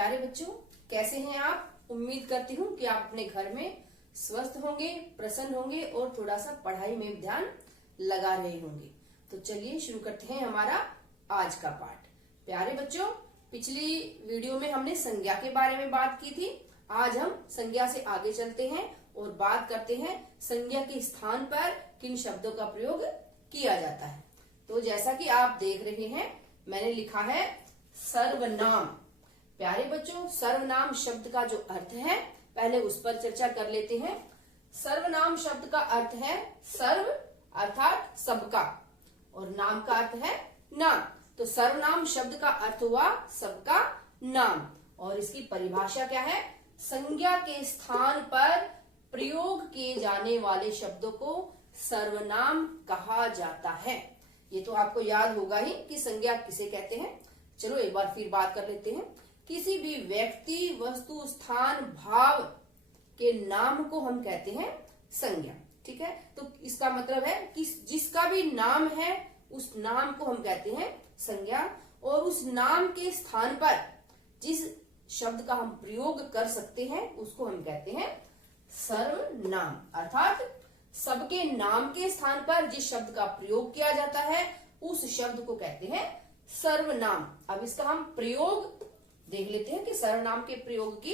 प्यारे बच्चों, कैसे हैं आप। उम्मीद करती हूँ कि आप अपने घर में स्वस्थ होंगे, प्रसन्न होंगे और थोड़ा सा पढ़ाई में ध्यान लगा रहे होंगे। तो चलिए शुरू करते हैं हमारा आज का पाठ। प्यारे बच्चों, पिछली वीडियो में हमने संज्ञा के बारे में बात की थी। आज हम संज्ञा से आगे चलते हैं और बात करते हैं संज्ञा के स्थान पर किन शब्दों का प्रयोग किया जाता है। तो जैसा कि आप देख रहे हैं, मैंने लिखा है सर्वनाम। प्यारे बच्चों, सर्वनाम शब्द का जो अर्थ है, पहले उस पर चर्चा कर लेते हैं। सर्वनाम शब्द का अर्थ है सर्व अर्थात सबका, और नाम का अर्थ है नाम। तो सर्वनाम शब्द का अर्थ हुआ सबका नाम, और इसकी परिभाषा क्या है? संज्ञा के स्थान पर प्रयोग किए जाने वाले शब्दों को सर्वनाम कहा जाता है। ये तो आपको याद होगा ही कि संज्ञा किसे कहते हैं। चलो एक बार फिर बात कर लेते हैं। किसी भी व्यक्ति, वस्तु, स्थान, भाव के नाम को हम कहते हैं संज्ञा। ठीक है, तो इसका मतलब है कि जिसका भी नाम है उस नाम को हम कहते हैं संज्ञा, और उस नाम के स्थान पर जिस शब्द का हम प्रयोग कर सकते हैं उसको हम कहते हैं सर्वनाम। अर्थात सबके नाम के स्थान पर जिस शब्द का प्रयोग किया जाता है उस शब्द को कहते हैं सर्वनाम। अब इसका हम प्रयोग देख लेते हैं कि सर्वनाम के प्रयोग की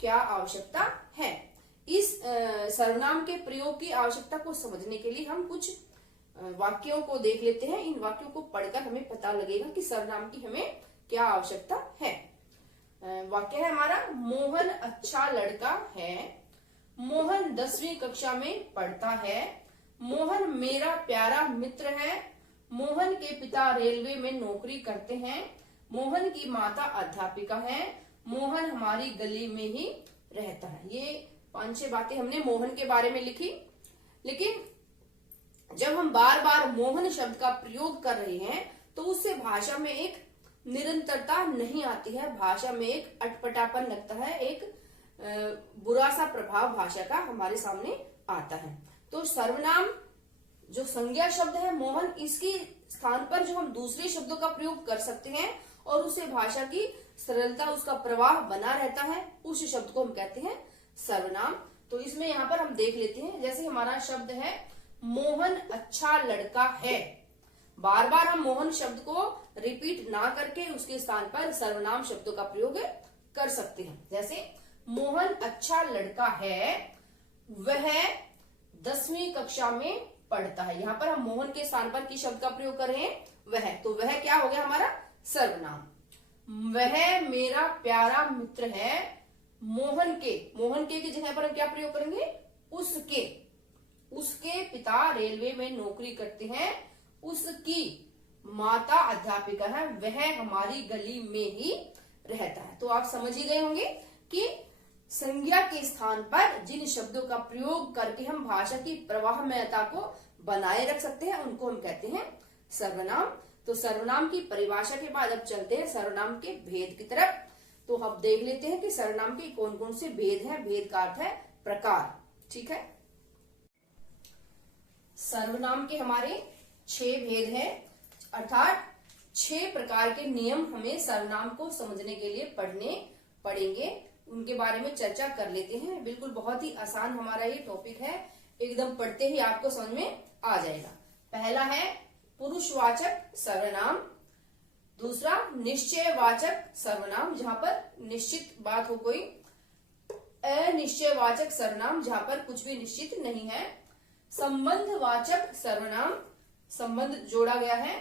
क्या आवश्यकता है। इस सर्वनाम के प्रयोग की आवश्यकता को समझने के लिए हम कुछ वाक्यों को देख लेते हैं। इन वाक्यों को पढ़कर हमें पता लगेगा कि सर्वनाम की हमें क्या आवश्यकता है। वाक्य है हमारा, मोहन अच्छा लड़का है, मोहन 10वीं कक्षा में पढ़ता है, मोहन मेरा प्यारा मित्र है, मोहन के पिता रेलवे में नौकरी करते हैं, मोहन की माता अध्यापिका है, मोहन हमारी गली में ही रहता है। ये 5-6 बातें हमने मोहन के बारे में लिखी। लेकिन जब हम बार बार मोहन शब्द का प्रयोग कर रहे हैं तो उससे भाषा में एक निरंतरता नहीं आती है, भाषा में एक अटपटापन लगता है, एक बुरा सा प्रभाव भाषा का हमारे सामने आता है। तो सर्वनाम जो संज्ञा शब्द है मोहन, इसके स्थान पर जो हम दूसरे शब्दों का प्रयोग कर सकते हैं और उससे भाषा की सरलता, उसका प्रवाह बना रहता है, उस शब्द को हम कहते हैं सर्वनाम। तो इसमें यहाँ पर हम देख लेते हैं, जैसे हमारा शब्द है मोहन अच्छा लड़का है। बार बार हम मोहन शब्द को रिपीट ना करके उसके स्थान पर सर्वनाम शब्दों का प्रयोग कर सकते हैं। जैसे मोहन अच्छा लड़का है, वह 10वीं कक्षा में पढ़ता है। यहाँ पर हम मोहन के स्थान पर किस शब्द का प्रयोग कर रहे हैं? वह। तो वह क्या हो गया हमारा? सर्वनाम। वह मेरा प्यारा मित्र है, मोहन के जगह पर हम क्या प्रयोग करेंगे? उसके पिता रेलवे में नौकरी करते हैं, उसकी माता अध्यापिका है, वह हमारी गली में ही रहता है। तो आप समझ ही गए होंगे कि संज्ञा के स्थान पर जिन शब्दों का प्रयोग करके हम भाषा की प्रवाहमयता को बनाए रख सकते हैं उनको हम कहते हैं सर्वनाम। तो सर्वनाम की परिभाषा के बाद अब चलते हैं सर्वनाम के भेद की तरफ। तो हम देख लेते हैं कि सर्वनाम के कौन कौन से भेद हैं। भेद का अर्थ है प्रकार। ठीक है, सर्वनाम के हमारे 6 भेद हैं, अर्थात 6 प्रकार के नियम हमें सर्वनाम को समझने के लिए पढ़ने पड़ेंगे। उनके बारे में चर्चा कर लेते हैं। बिल्कुल बहुत ही आसान हमारा ये टॉपिक है, एकदम पढ़ते ही आपको समझ में आ जाएगा। पहला है पुरुषवाचक सर्वनाम, दूसरा निश्चयवाचक सर्वनाम जहां पर निश्चित बात हो कोई, अनिश्चयवाचक सर्वनाम जहां पर कुछ भी निश्चित नहीं है, संबंधवाचक सर्वनाम संबंध जोड़ा गया है,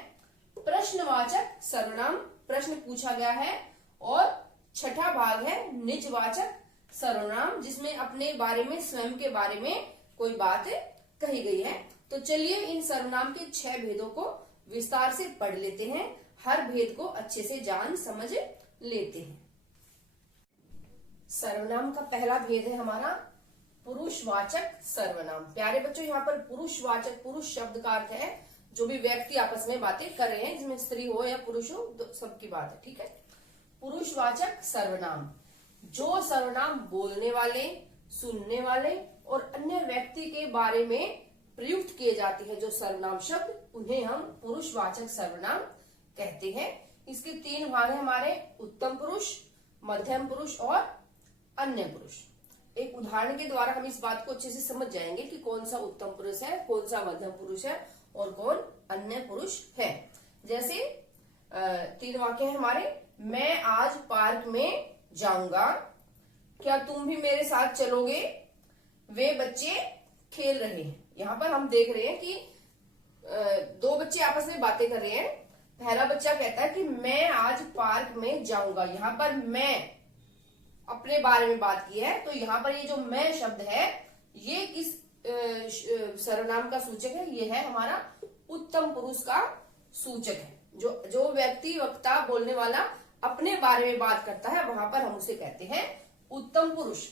प्रश्नवाचक सर्वनाम प्रश्न पूछा गया है, और छठा भाग है निजवाचक सर्वनाम जिसमें अपने बारे में, स्वयं के बारे में कोई बात कही गई है। तो चलिए इन सर्वनाम के 6 भेदों को विस्तार से पढ़ लेते हैं, हर भेद को अच्छे से जान समझ लेते हैं। सर्वनाम का पहला भेद है हमारा पुरुषवाचक सर्वनाम। प्यारे बच्चों, यहाँ पर पुरुषवाचक, पुरुष शब्द का अर्थ है जो भी व्यक्ति आपस में बातें कर रहे हैं, जिसमें स्त्री हो या पुरुष हो, सबकी बात है। ठीक है, पुरुषवाचक सर्वनाम, जो सर्वनाम बोलने वाले, सुनने वाले और अन्य व्यक्ति के बारे में प्रयुक्त किए जाते हैं, जो सर्वनाम शब्द, उन्हें हम पुरुषवाचक सर्वनाम कहते हैं। इसके 3 भाग हैं हमारे, उत्तम पुरुष, मध्यम पुरुष और अन्य पुरुष। एक उदाहरण के द्वारा हम इस बात को अच्छे से समझ जाएंगे कि कौन सा उत्तम पुरुष है, कौन सा मध्यम पुरुष है और कौन अन्य पुरुष है। जैसे 3 वाक्य है हमारे। मैं आज पार्क में जाऊंगा, क्या तुम भी मेरे साथ चलोगे? वे बच्चे खेल रहे हैं। यहाँ पर हम देख रहे हैं कि 2 बच्चे आपस में बातें कर रहे हैं। पहला बच्चा कहता है कि मैं आज पार्क में जाऊंगा। यहाँ पर मैं अपने बारे में बात की है, तो यहाँ पर ये जो मैं शब्द है ये किस सर्वनाम का सूचक है? ये है हमारा उत्तम पुरुष का सूचक है। जो व्यक्ति, वक्ता, बोलने वाला अपने बारे में बात करता है वहां पर हम उसे कहते हैं उत्तम पुरुष।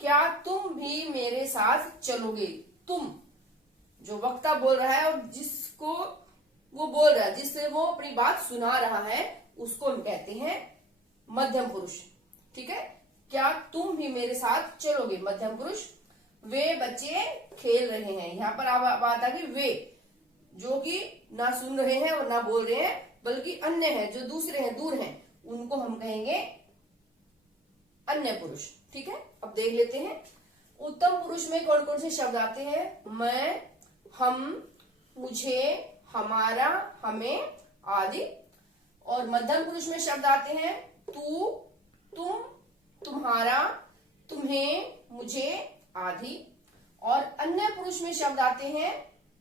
क्या तुम भी मेरे साथ चलोगे? तुम, जो वक्ता बोल रहा है और जिसको वो बोल रहा है, जिससे वो अपनी बात सुना रहा है, उसको हम कहते हैं मध्यम पुरुष। ठीक है। क्या तुम भी मेरे साथ चलोगे? मध्यम पुरुष। वे बच्चे खेल रहे हैं। यहाँ पर बात आ गई वे, जो कि ना सुन रहे हैं और ना बोल रहे हैं, बल्कि अन्य हैं, जो दूसरे हैं, दूर हैं, उनको हम कहेंगे अन्य पुरुष। ठीक है। अब देख लेते हैं उत्तम पुरुष में कौन कौन से शब्द आते हैं। मैं, हम, मुझे, हमारा, हमें आदि। और मध्यम पुरुष में शब्द आते हैं तू, तुम, तुम्हारा, तुम्हें, मुझे आदि। और अन्य पुरुष में शब्द आते हैं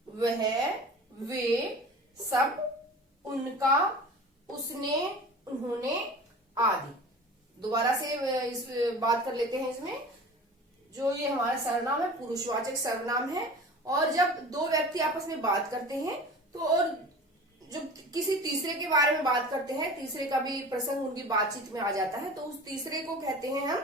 वह, वे, सब, उनका, उसने, उन्होंने आदि। दोबारा से इस बात कर लेते हैं। इसमें जो ये हमारा सर्वनाम है पुरुषवाचक सर्वनाम है, और जब 2 व्यक्ति आपस में बात करते हैं तो और जब किसी तीसरे के बारे में बात करते हैं, तीसरे का भी प्रसंग उनकी बातचीत में आ जाता है, तो उस तीसरे को कहते हैं हम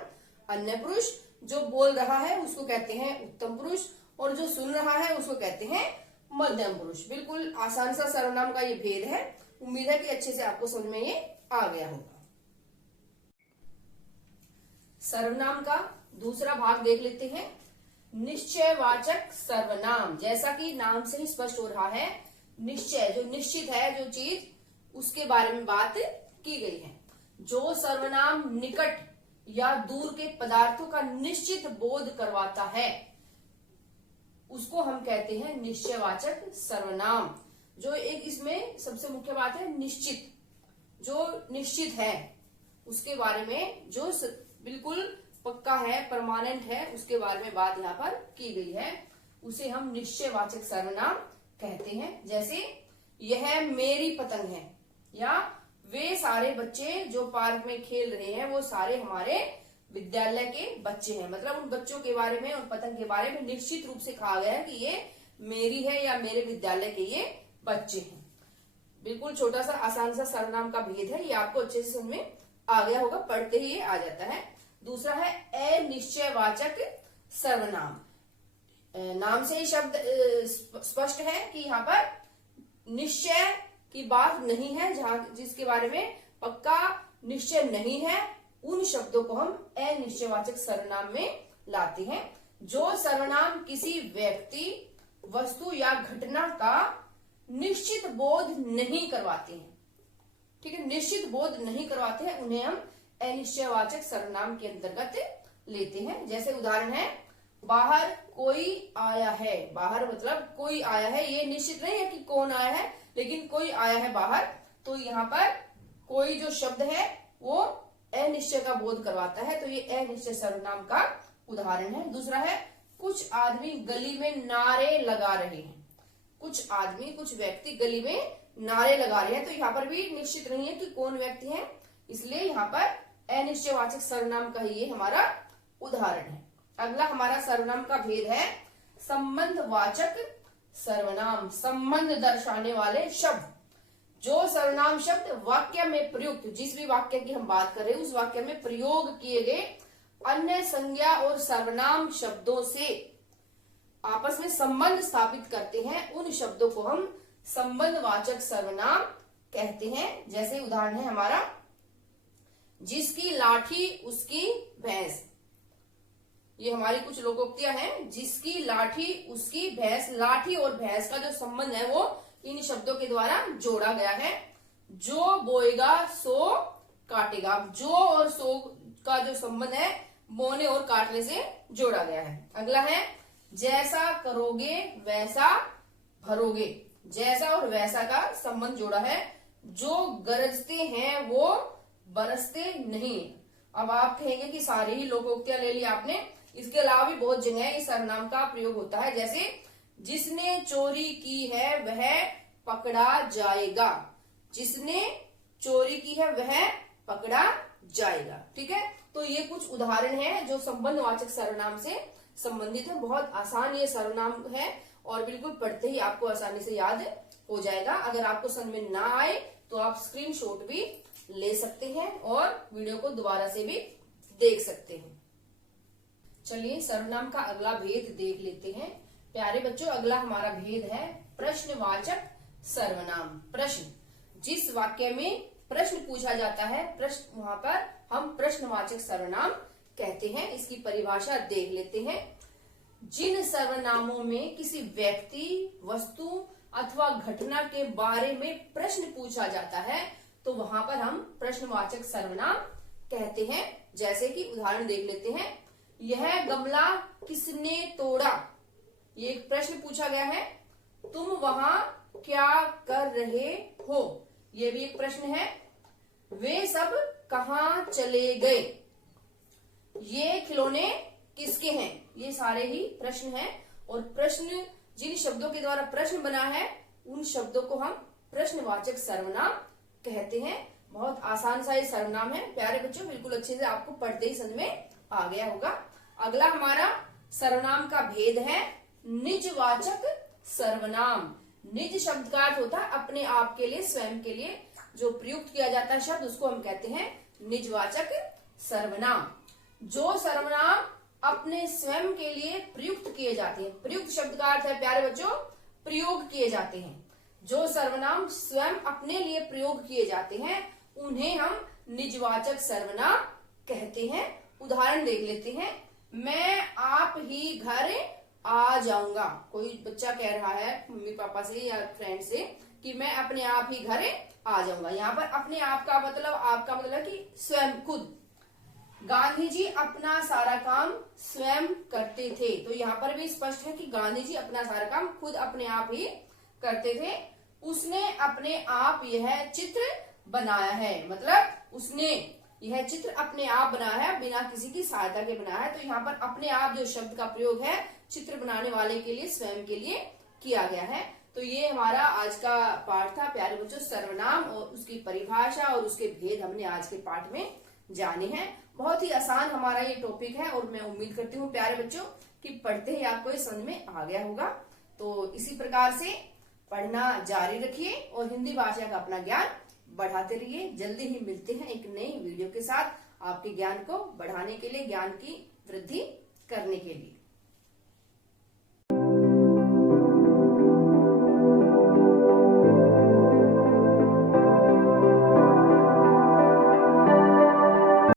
अन्य पुरुष। जो बोल रहा है उसको कहते हैं उत्तम पुरुष, और जो सुन रहा है उसको कहते हैं मध्यम पुरुष। बिल्कुल आसान सा सर्वनाम का ये भेद है। उम्मीद है कि अच्छे से आपको समझ में ये आ गया होगा। सर्वनाम का दूसरा भाग देख लेते हैं, निश्चयवाचक सर्वनाम। जैसा कि नाम से ही स्पष्ट हो रहा है, निश्चय, जो निश्चित है जो चीज, उसके बारे में बात की गई है। जो सर्वनाम निकट या दूर के पदार्थों का निश्चित बोध करवाता है उसको हम कहते हैं निश्चयवाचक सर्वनाम। जो एक इसमें सबसे मुख्य बात है निश्चित, जो निश्चित है उसके बारे में, जो बिल्कुल पक्का है, परमानेंट है, उसके बारे में बात यहाँ पर की गई है, उसे हम निश्चयवाचक सर्वनाम कहते हैं। जैसे यह मेरी पतंग है, या वे सारे बच्चे जो पार्क में खेल रहे हैं वो सारे हमारे विद्यालय के बच्चे हैं। मतलब उन बच्चों के बारे में और पतंग के बारे में निश्चित रूप से कहा गया है कि ये मेरी है या मेरे विद्यालय के ये बच्चे हैं। बिल्कुल छोटा सा आसान सा सर्वनाम का भेद है, ये आपको अच्छे से समझ में आ गया होगा, पढ़ते ही ये आ जाता है। दूसरा है अनिश्चयवाचक सर्वनाम। नाम से ही शब्द स्पष्ट है कि यहाँ पर निश्चय की बात नहीं है, जिसके बारे में पक्का निश्चय नहीं है, उन शब्दों को हम अनिश्चयवाचक सर्वनाम में लाते हैं। जो सर्वनाम किसी व्यक्ति, वस्तु या घटना का निश्चित बोध नहीं करवाते हैं, ठीक है, निश्चित बोध नहीं करवाते हैं, उन्हें हम अनिश्चयवाचक सर्वनाम के अंतर्गत लेते हैं। जैसे उदाहरण है, बाहर कोई आया है। बाहर मतलब कोई आया है, ये निश्चित नहीं है कि कौन आया है, लेकिन कोई आया है बाहर, तो यहाँ पर कोई जो शब्द है वो अनिश्चय का बोध करवाता है, तो ये अनिश्चय सर्वनाम का उदाहरण है। दूसरा है, कुछ आदमी गली में नारे लगा रहे हैं। कुछ आदमी, कुछ व्यक्ति गली में नारे लगा रहे हैं, तो यहाँ पर भी निश्चित नहीं है कि कौन व्यक्ति है, इसलिए यहाँ पर अनिश्चयवाचक सर्वनाम का ये हमारा उदाहरण है। अगला हमारा सर्वनाम का भेद है संबंधवाचक सर्वनाम। संबंध दर्शाने वाले शब्द। जो सर्वनाम शब्द वाक्य में प्रयुक्त, जिस भी वाक्य की हम बात कर रहे हैं उस वाक्य में प्रयोग किए गए अन्य संज्ञा और सर्वनाम शब्दों से आपस में संबंध स्थापित करते हैं, उन शब्दों को हम संबंधवाचक सर्वनाम कहते हैं। जैसे उदाहरण है हमारा, जिसकी लाठी उसकी भैंस। ये हमारी कुछ लोकोक्तियां हैं। जिसकी लाठी उसकी भैंस। लाठी और भैंस का जो संबंध है वो इन शब्दों के द्वारा जोड़ा गया है। जो बोएगा सो काटेगा। अब जो और सो का जो संबंध है बोने और काटने से जोड़ा गया है। अगला है जैसा करोगे वैसा भरोगे। जैसा और वैसा का संबंध जोड़ा है। जो गरजते हैं वो बरसते नहीं। अब आप कहेंगे कि सारी ही लोकोक्तियां ले ली आपने, इसके अलावा भी बहुत जगह इस सर्वनाम का प्रयोग होता है। जैसे जिसने चोरी की है वह पकड़ा जाएगा। जिसने चोरी की है वह पकड़ा जाएगा। ठीक है, तो ये कुछ उदाहरण हैं जो संबंधवाचक सर्वनाम से संबंधित है। बहुत आसान ये सर्वनाम है और बिल्कुल पढ़ते ही आपको आसानी से याद हो जाएगा। अगर आपको समझ में ना आए तो आप स्क्रीनशॉट भी ले सकते हैं और वीडियो को दोबारा से भी देख सकते हैं। चलिए सर्वनाम का अगला भेद देख लेते हैं। प्यारे बच्चों, अगला हमारा भेद है प्रश्नवाचक सर्वनाम। प्रश्न, जिस वाक्य में प्रश्न पूछा जाता है, प्रश्न, वहां पर हम प्रश्नवाचक सर्वनाम कहते हैं। इसकी परिभाषा देख लेते हैं। जिन सर्वनामों में किसी व्यक्ति, वस्तु अथवा घटना के बारे में प्रश्न पूछा जाता है तो वहां पर हम प्रश्नवाचक सर्वनाम कहते हैं। जैसे कि उदाहरण देख लेते हैं। यह गमला किसने तोड़ा? ये एक प्रश्न पूछा गया है। तुम वहां क्या कर रहे हो? ये भी एक प्रश्न है। वे सब कहाँ चले गए? ये खिलौने किसके हैं? ये सारे ही प्रश्न हैं। और प्रश्न, जिन शब्दों के द्वारा प्रश्न बना है उन शब्दों को हम प्रश्नवाचक सर्वनाम कहते हैं। बहुत आसान सा ये सर्वनाम है प्यारे बच्चों, बिल्कुल अच्छे से आपको पढ़ते ही समझ में आ गया होगा। अगला हमारा सर्वनाम का भेद है निजवाचक सर्वनाम। निज शब्द का अर्थ होता है अपने आप के लिए, स्वयं के लिए जो प्रयुक्त किया जाता है शब्द, उसको हम कहते हैं निजवाचक सर्वनाम। जो सर्वनाम अपने स्वयं के लिए प्रयुक्त किए जाते हैं। प्रयुक्त शब्द का अर्थ है प्यारे बच्चों प्रयोग किए जाते हैं। जो सर्वनाम स्वयं अपने लिए प्रयोग किए जाते हैं उन्हें हम निजवाचक सर्वनाम कहते हैं। उदाहरण देख लेते हैं। मैं आप ही घर आ जाऊंगा। कोई बच्चा कह रहा है मम्मी पापा से या फ्रेंड से कि मैं अपने आप ही घर आ जाऊंगा। यहाँ पर अपने आप का मतलब, आपका मतलब कि स्वयं, खुद। गांधी जी अपना सारा काम स्वयं करते थे। तो यहाँ पर भी स्पष्ट है कि गांधी जी अपना सारा काम खुद अपने आप ही करते थे। उसने अपने आप यह चित्र बनाया है। मतलब उसने यह चित्र अपने आप बनाया है, बिना किसी की सहायता के बनाया है। तो यहाँ पर अपने आप जो शब्द का प्रयोग है चित्र बनाने वाले के लिए, स्वयं के लिए किया गया है। तो ये हमारा आज का पाठ था प्यारे बच्चों। सर्वनाम और उसकी परिभाषा और उसके भेद हमने आज के पाठ में जाने हैं। बहुत ही आसान हमारा ये टॉपिक है और मैं उम्मीद करती हूँ प्यारे बच्चों कि पढ़ते ही आपको ये समझ में आ गया होगा। तो इसी प्रकार से पढ़ना जारी रखिए और हिंदी भाषा का अपना ज्ञान बढ़ाते रहिए। जल्दी ही मिलते हैं एक नई वीडियो के साथ आपके ज्ञान को बढ़ाने के लिए, ज्ञान की वृद्धि करने के लिए।